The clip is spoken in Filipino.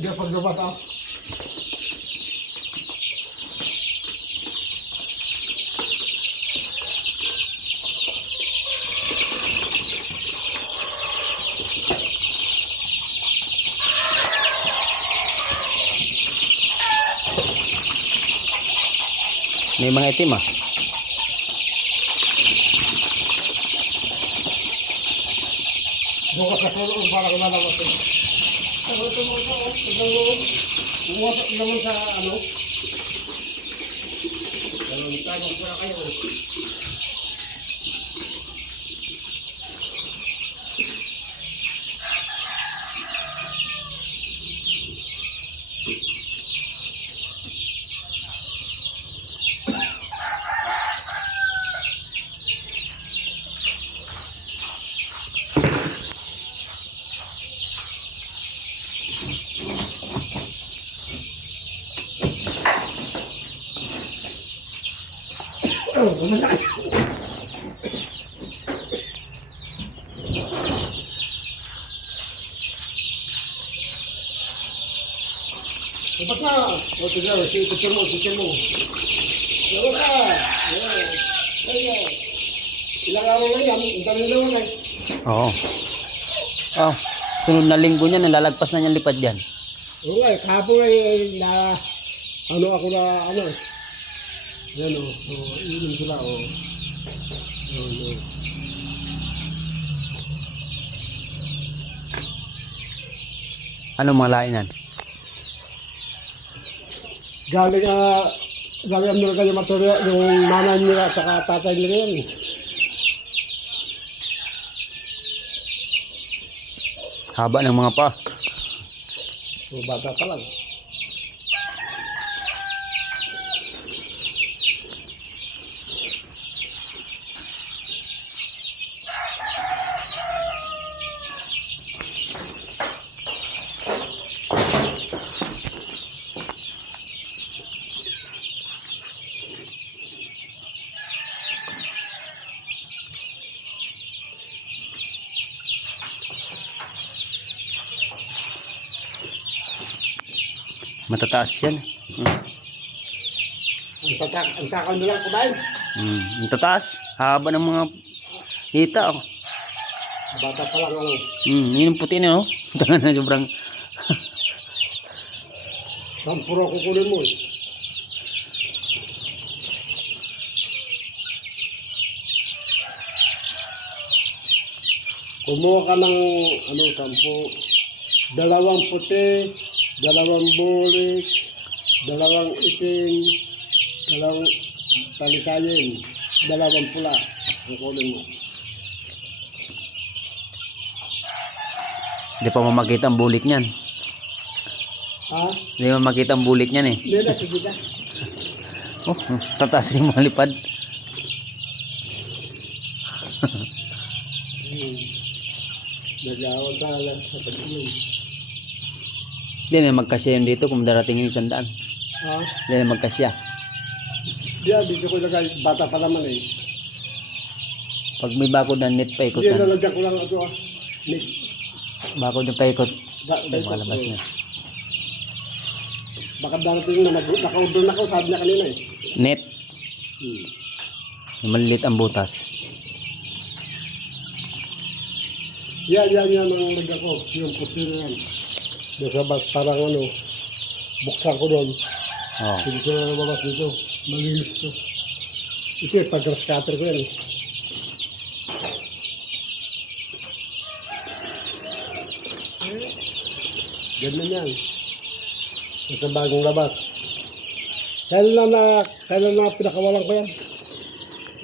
Hindi paglabas ah. May mga itim ah. Bukas sa loob para lalabas ito. Ito umuwasak naman sa ano. Tanong ko na kayo. Dapat na. O, tignan. Picture mo. Dapat na. Ayan. Ilang araw lang yan. Ang dami naman eh. Oo. Oh, sunod na linggo niya, nalalagpas na niyang lipad yan. Oo nga, kahapon ay na ano ako na ano. Yan o. So, inom sila o. Ano. Ano mga lainan? Galing galing ang kayo material yung nanay nila at saka tatay nila yan. Haba ng mga pa. So, bata pa lang. Matataas yan. Ang takal nila kumain. Matataas. Haba ng mga hita. Oh. Bata pa lang ano. Yun yung puti na oh. Tangan na sobrang. Sampuro kukunin mo eh. Kumuha ka ng ano, 10, 2 puti, 2 bulik, 2 itim, 2 talisayin, 2 pula. Kukunin mo. Hindi pa makita ang bulik niyan. Ha? Hindi pa makita ang bulik niyan eh. Hindi na, sige ka. Oh, tataas yung mga lipad. Nag-aawal sa pag-inom. Hindi na magkasya yun dito kung darating yung 100. Ha? Hindi na magkasya. Diyan, dito ko ilagay. Bata pa naman eh. Pag may bakod na net paikot Diyan, na. lalagyan ko lang ito ah. Bakod na paikot. Dito, Makalabas na. baka darating na naka-order na ako, sabi niya kanina eh. Net. Malilit ang butas. Yan ang lagyan ko. Yung puti na yan. Doon sa bas, parang ano, buksan ko doon. Oh. Hindi ko na nababas dito. Malinis to. Ito eh, pag-grass cutter ko yan eh. Ganyan yan. Ito bagong labas. Kailan na pinakawalan ko yan?